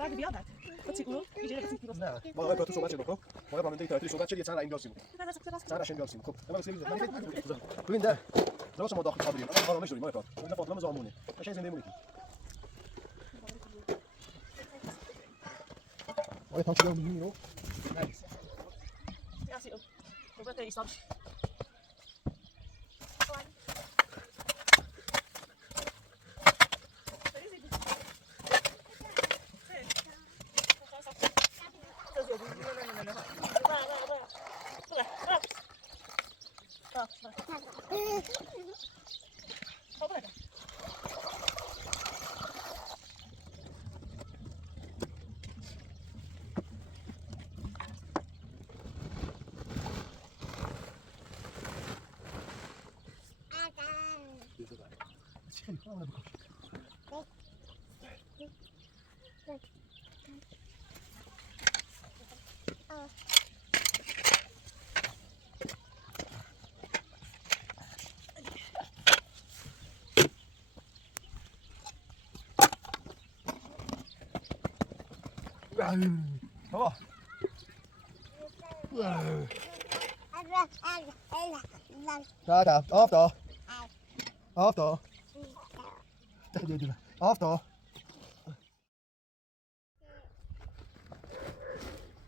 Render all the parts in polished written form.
بعد بیادت بچی اونو اینجوری بچی درست نه ما تو صحبت بکن ما راننده تئاتر صحبت چه چند این گاسیم چند عشان گاسیم خب اما بسیار ببین ده درست ما داخل خابریم اما آرامش داریم ما افراد اون فاطمه زامونه قشنگ زنده مونی ما تانچ دارم میرو نایس یا سی تو بده ایساب بابا تعال آفتا آفتا آفتا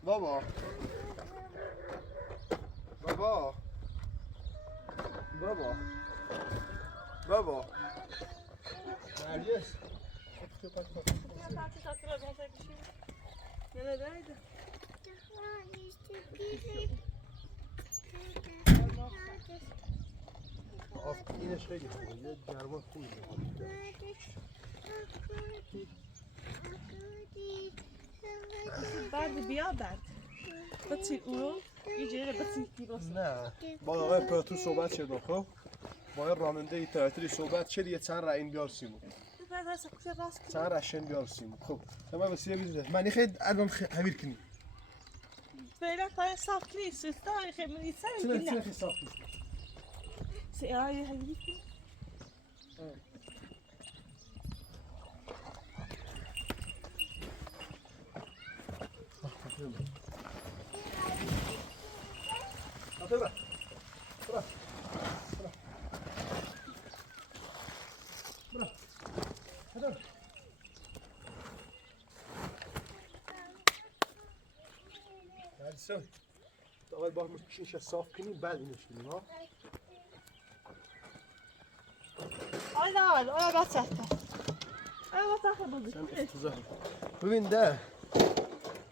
بابا بابا بابا بابا نرگس اینش خیلی خوبه یه گرما خوبی بعد بیادت بچی اونو اینجوری بچی درست نه با آقای امپراتور صحبت شد خب با راننده تئاتر صحبت شد یه چند را این بیارسیم چند رشن بیارسیم خب تمام بسیار میزه من خیلی الان حویر کنی فعلا تا صاف کنی سوستا خیلی میسن چرا خیلی صاف کنی سیای حویر کنی سوي اول بار مش صاف کنیم بعد اینش کنیم ها آیا بچه ببین ده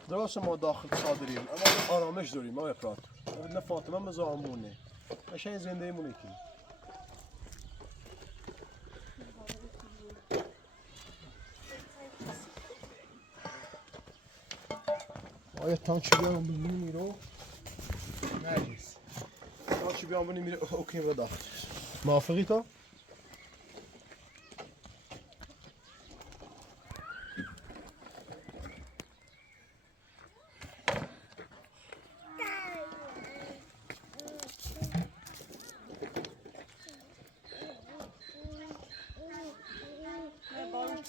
درست ما داخل صادریم اما آرامش داریم ما افراد نه فاطمه مزامونه قشنگ زنده مونه کنیم آیا تانچ بیام ببینیم رو نرگس تانچ بیام ببینیم رو اوکی رو داخل موافقی تو؟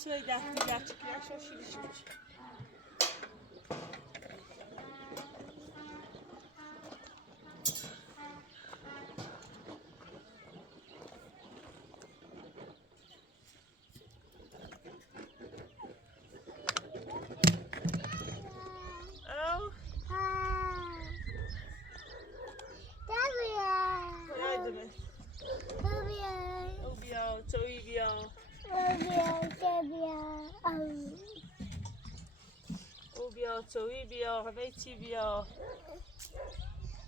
Şöyle gerçekten şaşırmış. Çoğu bia, havayçi bia.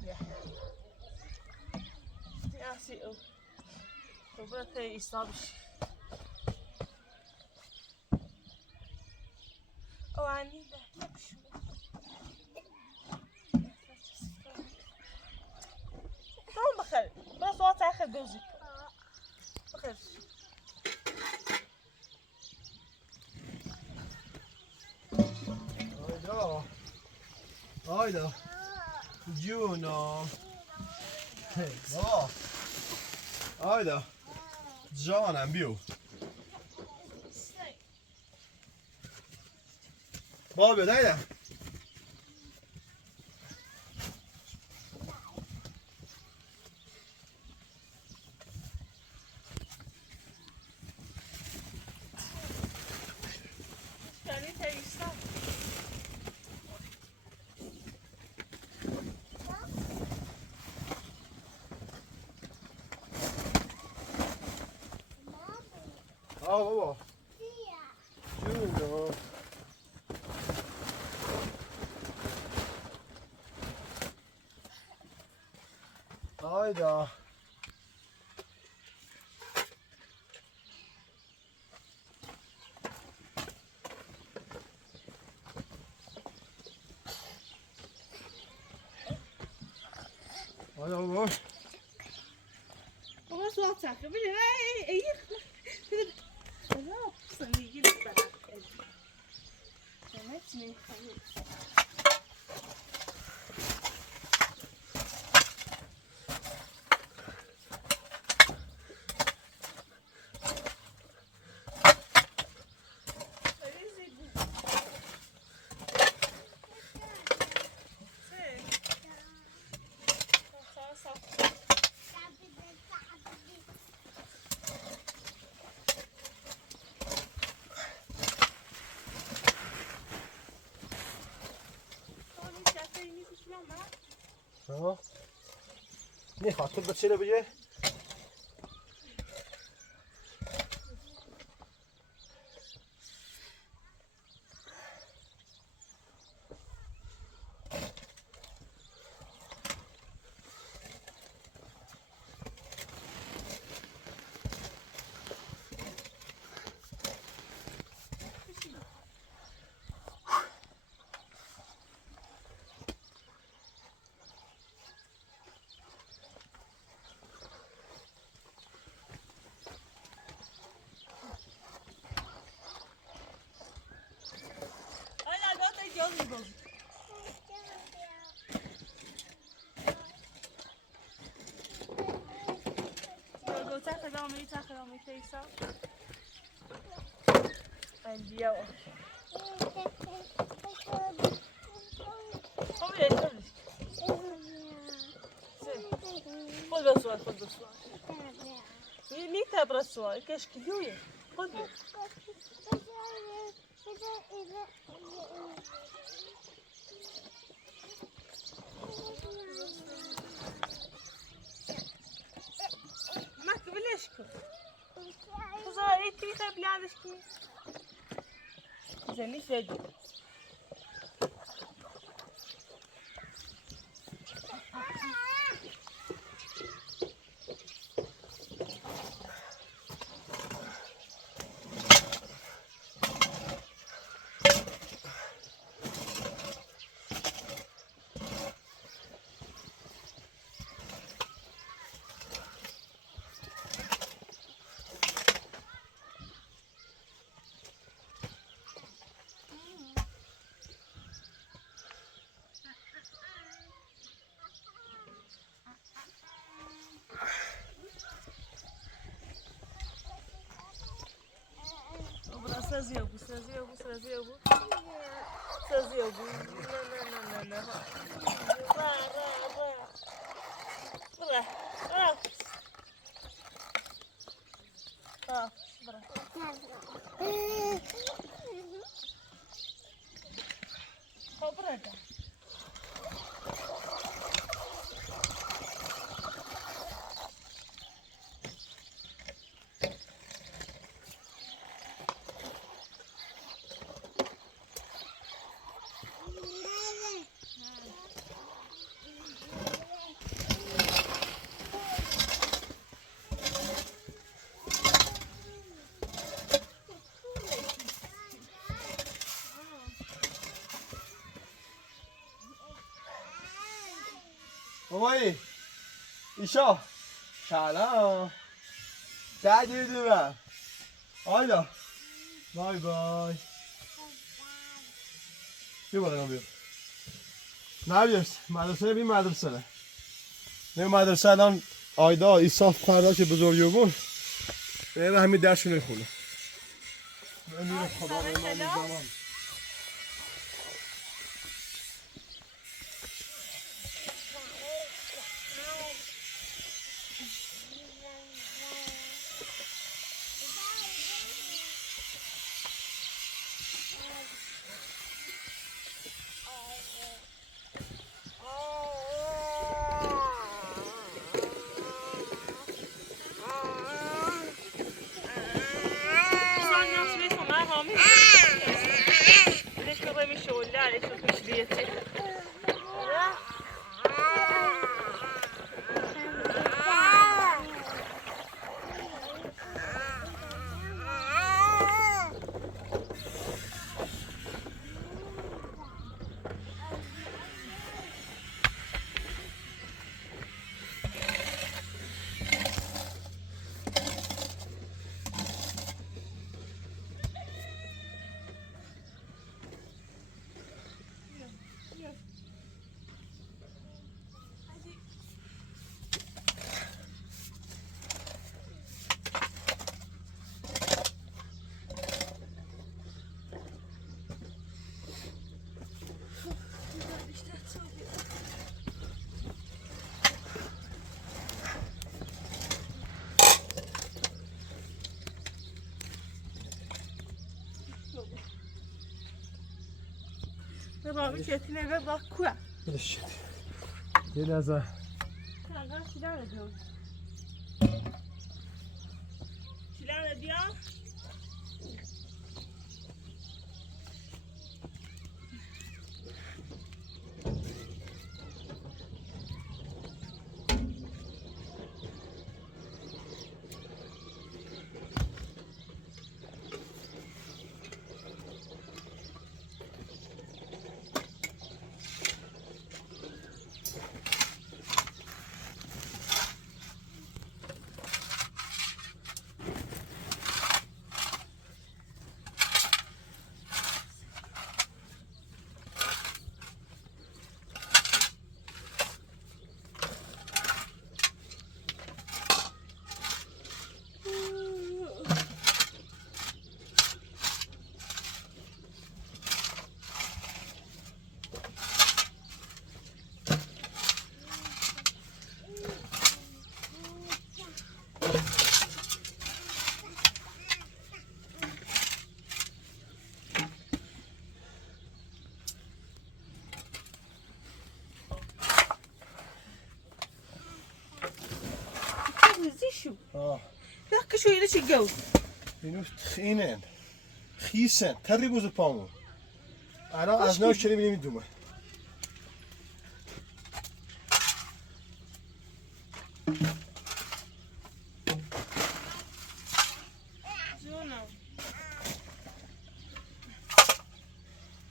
Ya. Ya si o. O burada İslam'mış. O anne de yapışıyor. Tamam bakalım. Ben sonra takır gözük. Bakalım. Hayda. Juno. Hey, baba. Hayda. Canım biu. بابا بیا دایده بابا جونو هایدا هایدا بابا بابا سوات سخته بده ای لا صندوقی بده نمیتونی میخواد تو به چیره بگه تاخدامي تيسا اليوم خب يجوز خذ بسوار خذ بسوار ليه تبرا السوار كاش كيوية خذ ما كبلش كل خذ ايتي خبلي عندك كي زين ليش يجي Sazia, بابایی ایشا سلام چه دوباره آیدا بای بای بیا بالا بیا نه بیاست مدرسه بیم مدرسه نه نه مدرسه الان آیدا ایسا فردا که بزرگی بود به همین درشونه خونه میره خدا به امام زمان حامل ليش نضيع شغل لا ليش مش بيتي رابط یتیمه به با کوه بدش یه لحظه تنها چیلانه بیام چیلانه بیام شو لك شو ليش الجو اینو تخینن خیسن تری بوز پامون الان از نو شری نمیدومه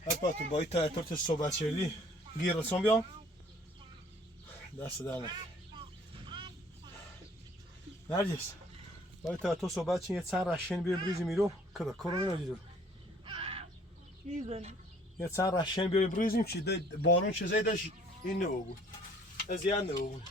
هپا تو بایی تا اتورت صحبت شدی گیر رسون بیام دست در نکن نرگس بایی تا تو صحبت چین یه چند رشن بیای بریزی میرو که کرونی رو دیدو یه چند رشن بیای بریزیم چی بارون چیزایی داشت این نو بود از یه نو بود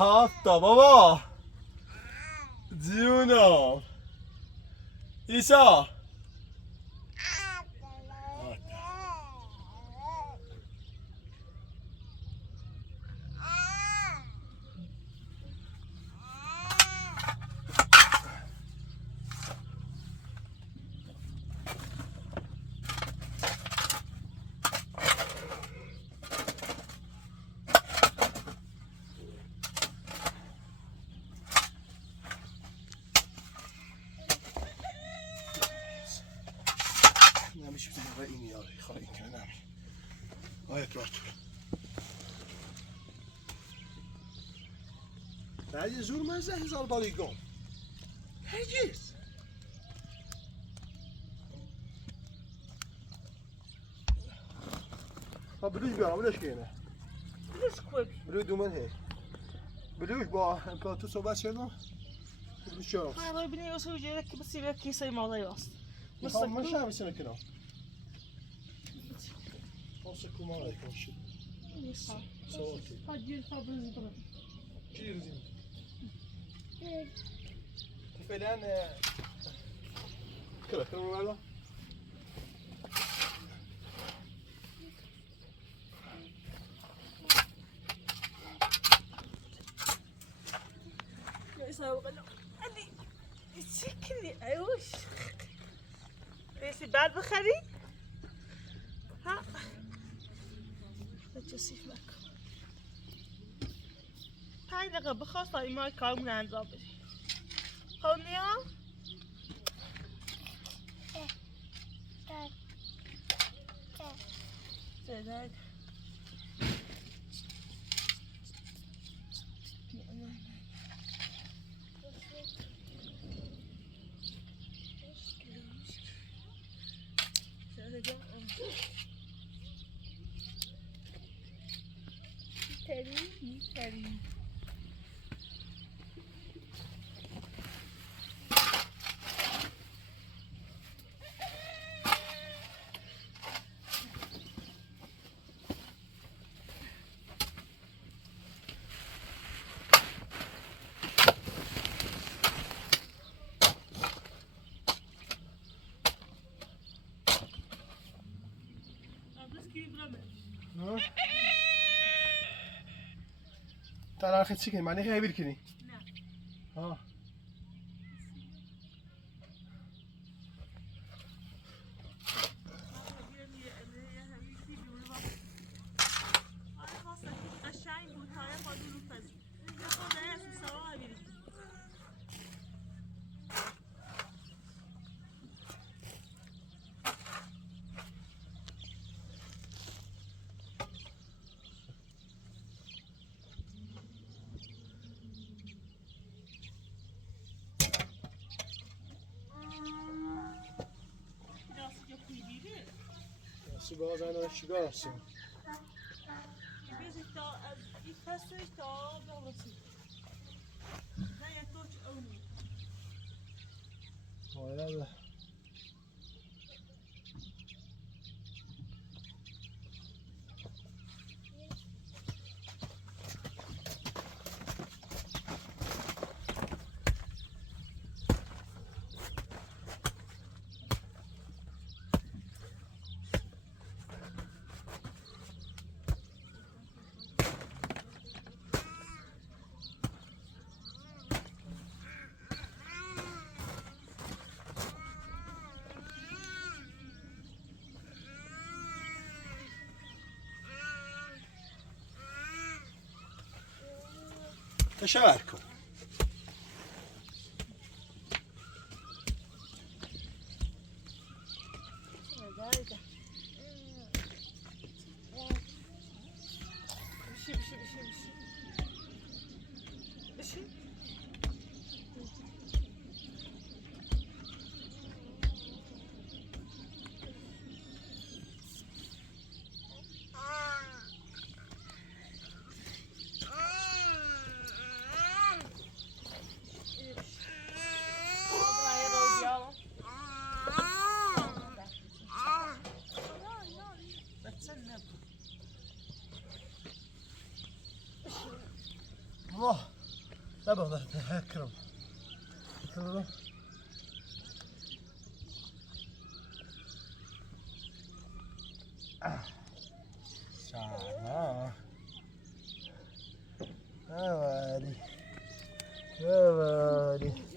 هفتا بابا جونم ایسا امپراتور بعد زور مزه 1000 بالیگان هجیز بلوش بیارم بلوش که اینه بلوش کوی بلوش دومن هی بلوش با امپراتور صحبت شدم بلوش چرا ما ببینی واسه وجه که بس یک کیسه مالای است میخوام من شب بسیم کنم واسه کمال کنشی میخوام سواتی حاجی فابرز برام چی رزیم فعلا كده كده معنا يساوي غلو عندي شكلي ايوش ايش بعد بخري ها تجسيف لك هاي دقيقة بخاصة ما يكون من عند ربي خوني ها زيدك تري تعال اخي تشكي معني غير بالكني ها باز انا چیکار هستم بیزی تا این فصلش تا برسی نه یک توچ اونی آره تشاركوا الله لا بقدر أكرم سلام أوالي أوالي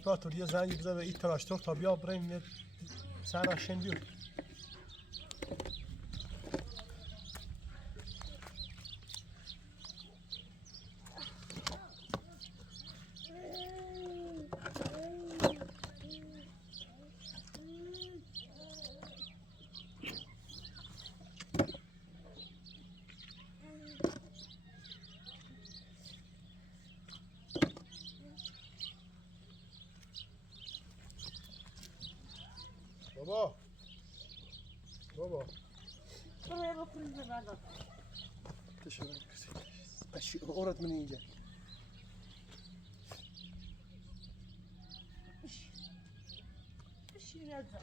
امپراتور یه زنگ بزن به این تراکتور تا بیا بریم سر راشن بیاد بابا بابا Buraya bakın beraber. تشرب اشي اورد من اینجا Bir şey yazar.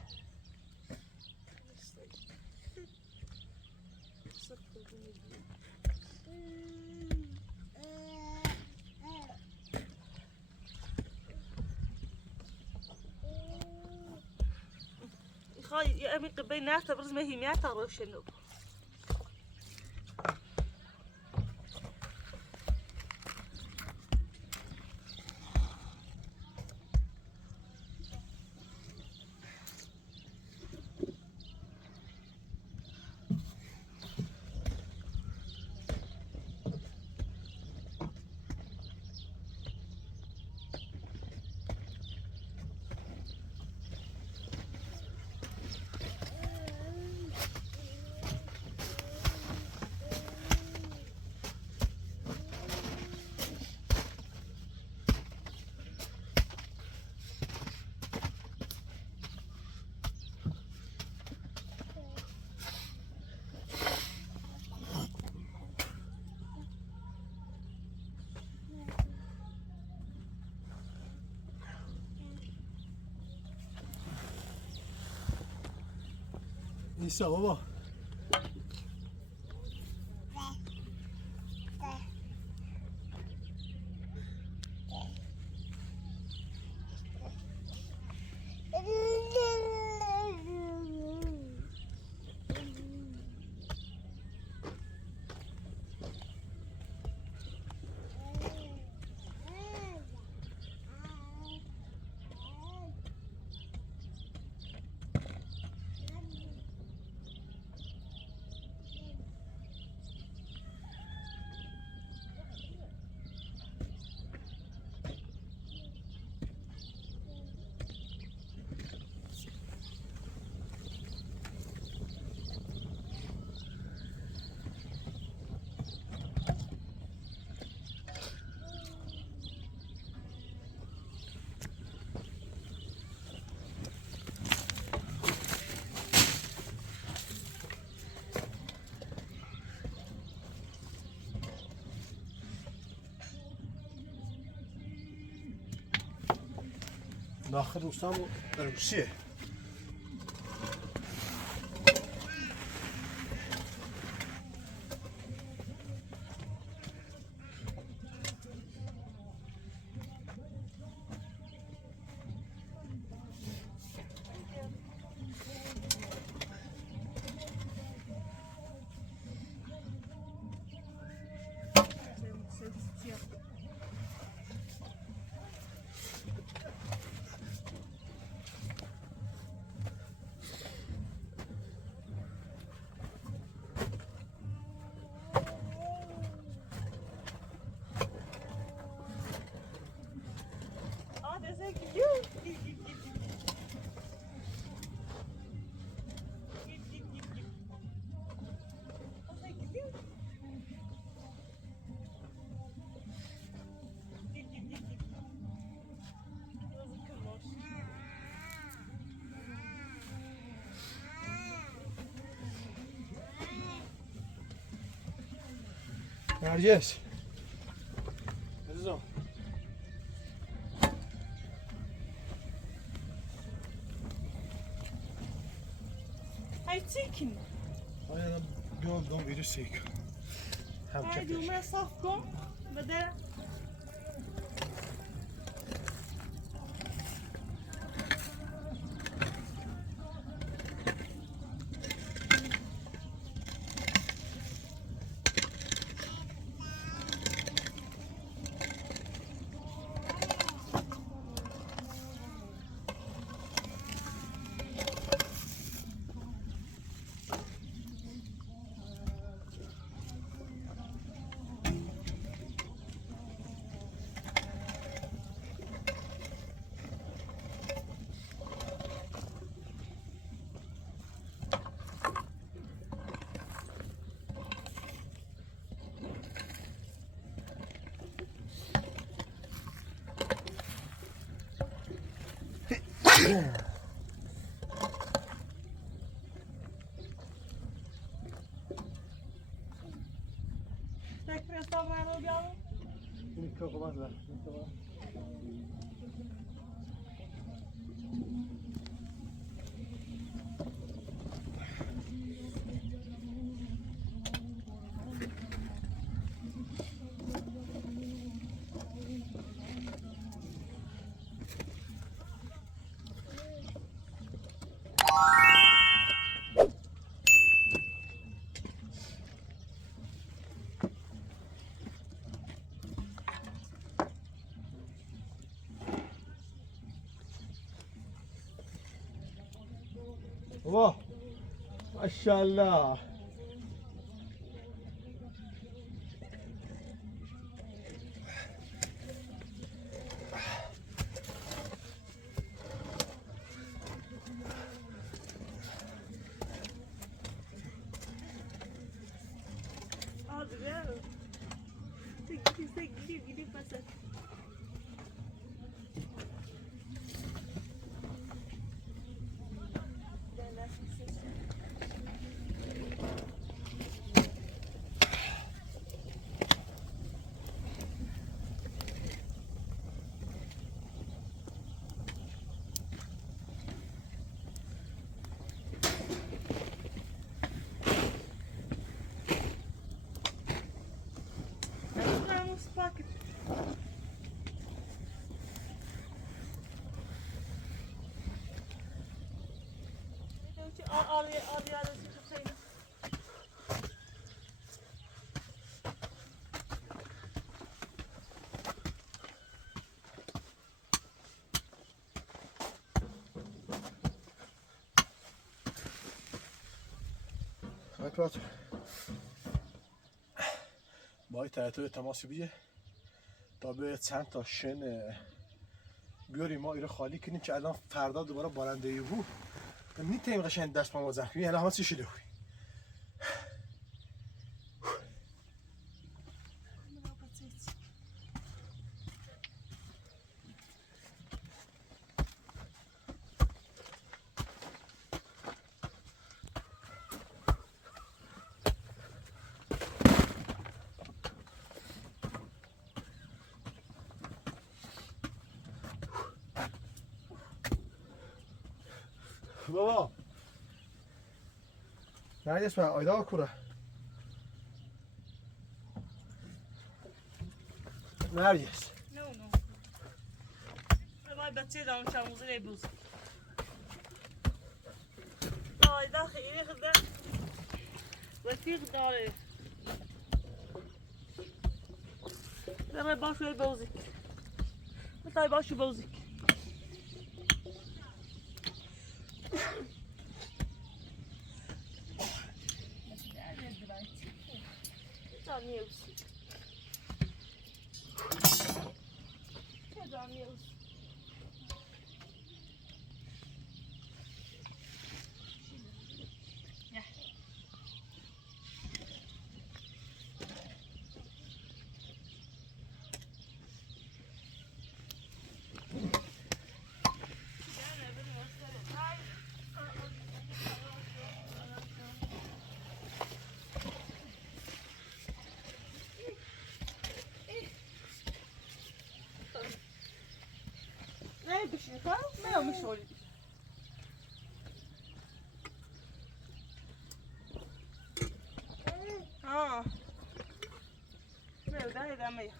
خاي يا أمي قبي ناتا برز ما هي مياتا روشنو نيسا بابا داخل وسام روسية Sen gidiyor. Git. Git. Sen gidiyor. Git. Yazık kırmış. نرجس عزيزم Hay çekin. أنا دوم يرسيك هم Haydi شكلش umre safkom. Ve de که خوب است. واه ماشاءالله. Adriano, seguir, passar. Pocket. Al the others to say. اکبر باید تحتوی تماسی بیه تا به چند تا شن بیاریم ما ایره خالی کنیم که الان فردا دوباره بارندگی بود نیتیم قشنگ دست پا موزه کنیم الان همه چی شده خوی بابا نه اسم آیدا کوره نرگس No. Vai bater dar um chamuzo de bus. Ai, dá خیلی خدا. وقتی داره. داره باشه بوزیک. متای باشه بوزیک. Daniels. Daniels. Ne düşünüyorsun? Ne olmuş oluyor? Ha. Ne da edemeyim.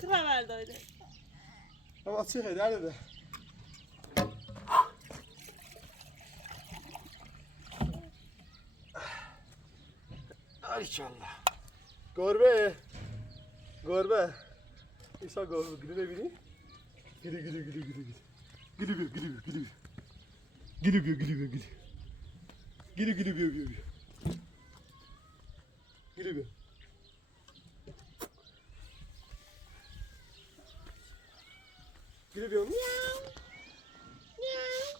Kraval daydı. Ama çık eder de. Maşallah. Gorbe. Gorbe. İsa gorbe gülü bebini. Gülü. Gülü. Gülü. گیری بیام میاو میاو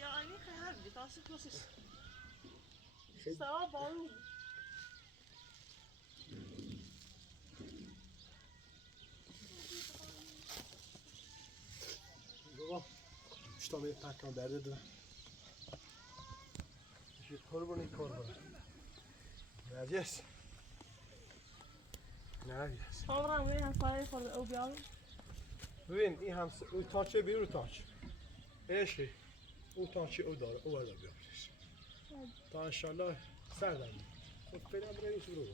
Ja, niet gehuild. Als het was is. Zo, bal. بابا اشتام یه پکان درده دارم یه قربونی نرجس نرجس Allemaal weer een fire voor de OBL. ببین این هم او تاچه بیرو تاچ ایشی او تاچه او داره او داره بیارش تا انشالله سردم خب فعلا برای رو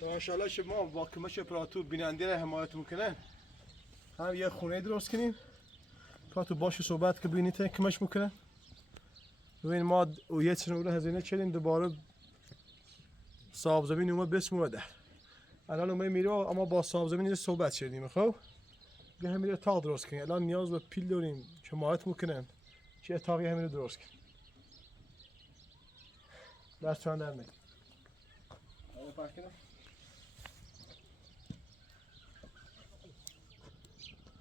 تا انشالله شما با کمش پراتو بیننده را حمایت میکنن هم یه خونه درست کنیم پراتو باشه صحبت که ببینید کمش میکنن ببین ما یه چنین رو هزینه چدیم دوباره صاحب زمین اومد بسم اومده الان اومد میره اما با صاحب زمین صحبت شدیم خب به همین اتاق درست کنیم الان نیاز به پیل داریم که حمایت میکنن چه اتاقی همین رو درست کنیم دست چند در نگیم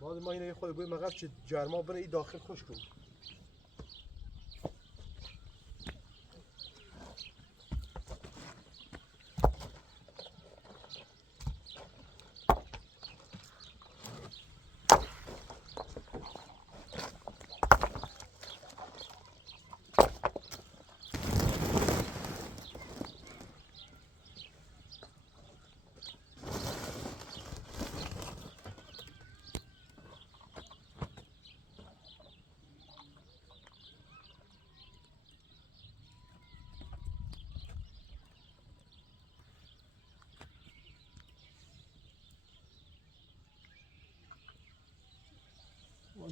بعد ما اینه خود گویم مقب چه جرما بره ای داخل خوش کن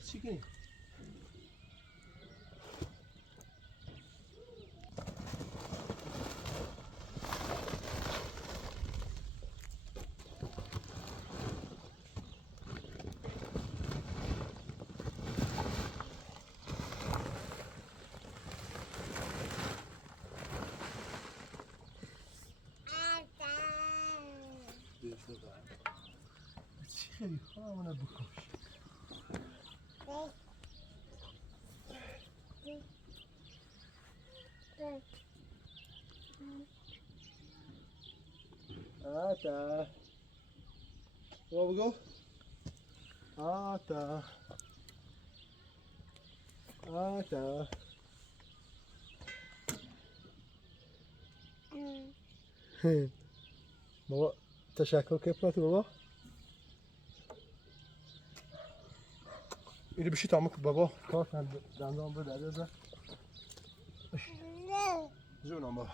چی کنیم؟ چی خیلی خواه منو بکش آتا رو بگو آتا آتا بابا تشکر که پراتو بابا اینو بشی تامک بابا کار دندان بده عزیزم جونم بابا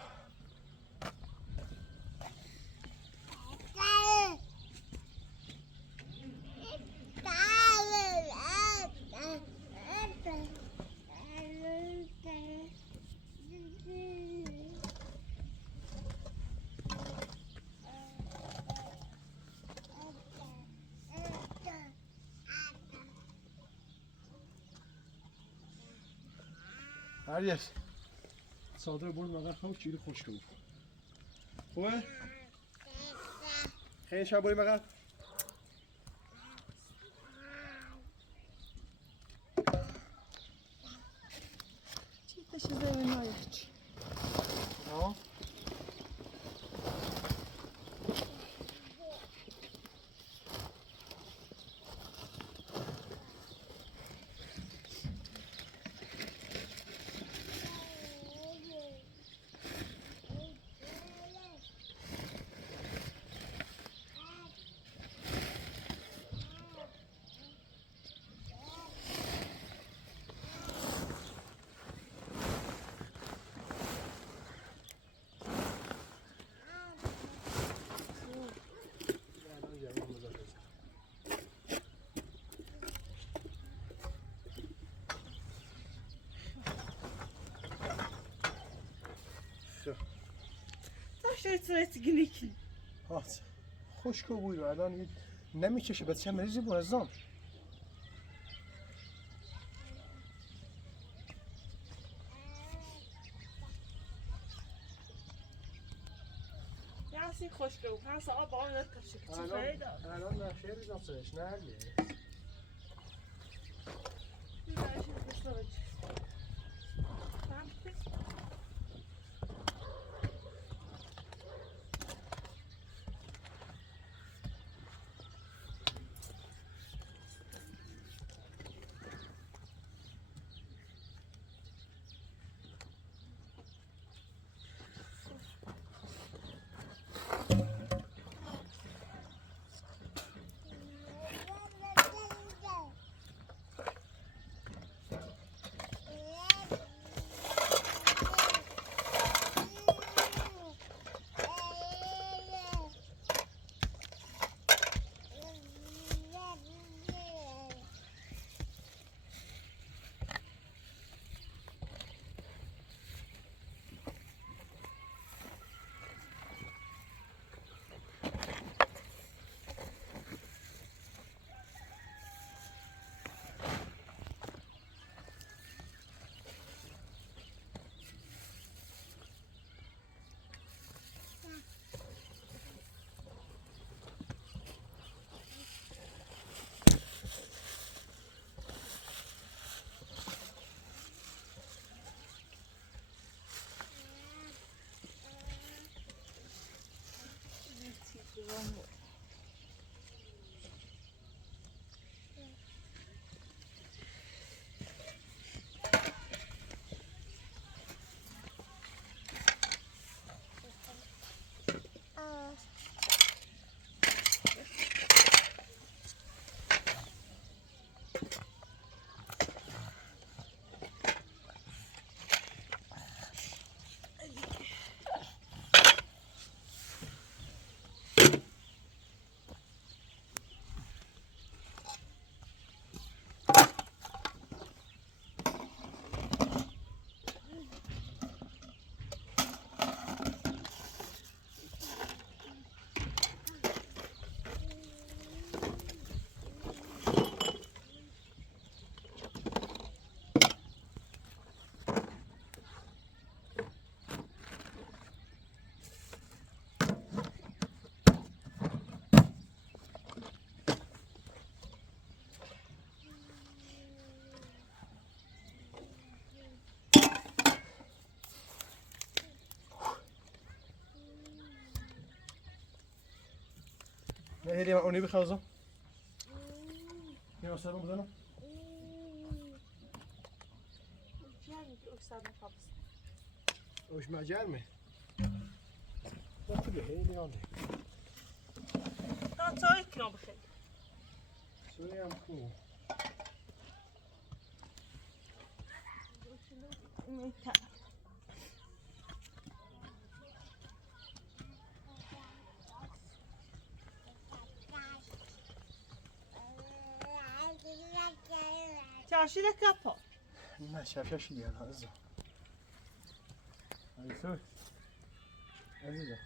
هریس صادر برد مقر خواه چیلی خوش کنید خوبه؟ خیلی شب بایی مقر چی تشی زمین های چی؟ آه شاید گلیکی هات خوشکو بوی رو الان نمیچشه به چه مریضی بود ازم هستی خوشگل بود هست آب آن نتشه که چی فایده الان نقشه ریزم سرش نرگه نقشه بسرعه فهمتی؟ نه هیدی من اونی بخوازم یه سرم بزنم اوش مجرمه نه تو هیلی آنده تا چای کنم بخیر سوی هم خوب چاشی کپا نه شفشی دیگه عزیزم عزیزم عزیزم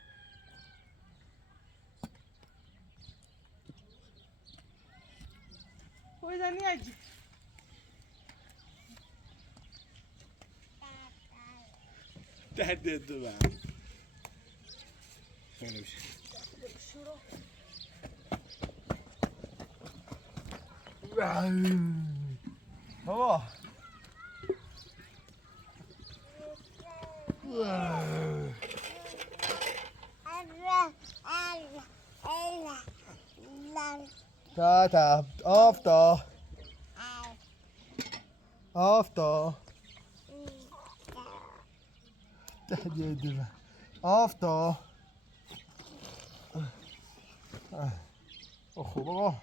بزنی اجی ده دو بهم خیلی بشه شروع بابا تا آفتا آفتا ده آفتا خوب آقا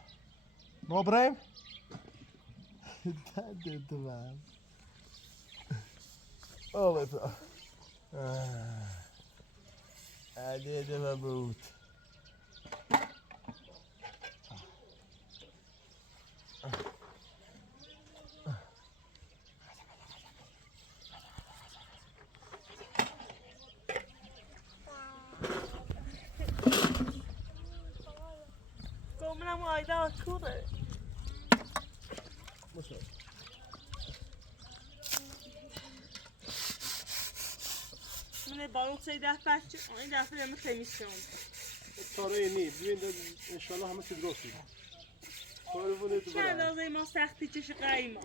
ما بریم ده من آه بپا ده من بود گمنم آیده کوره من باروت سه دفعه این دفعه من تمیز چاره نی ببین ان شاء الله همه چی درست میشه. کارونه تو چند لازم ما سختی چش قایما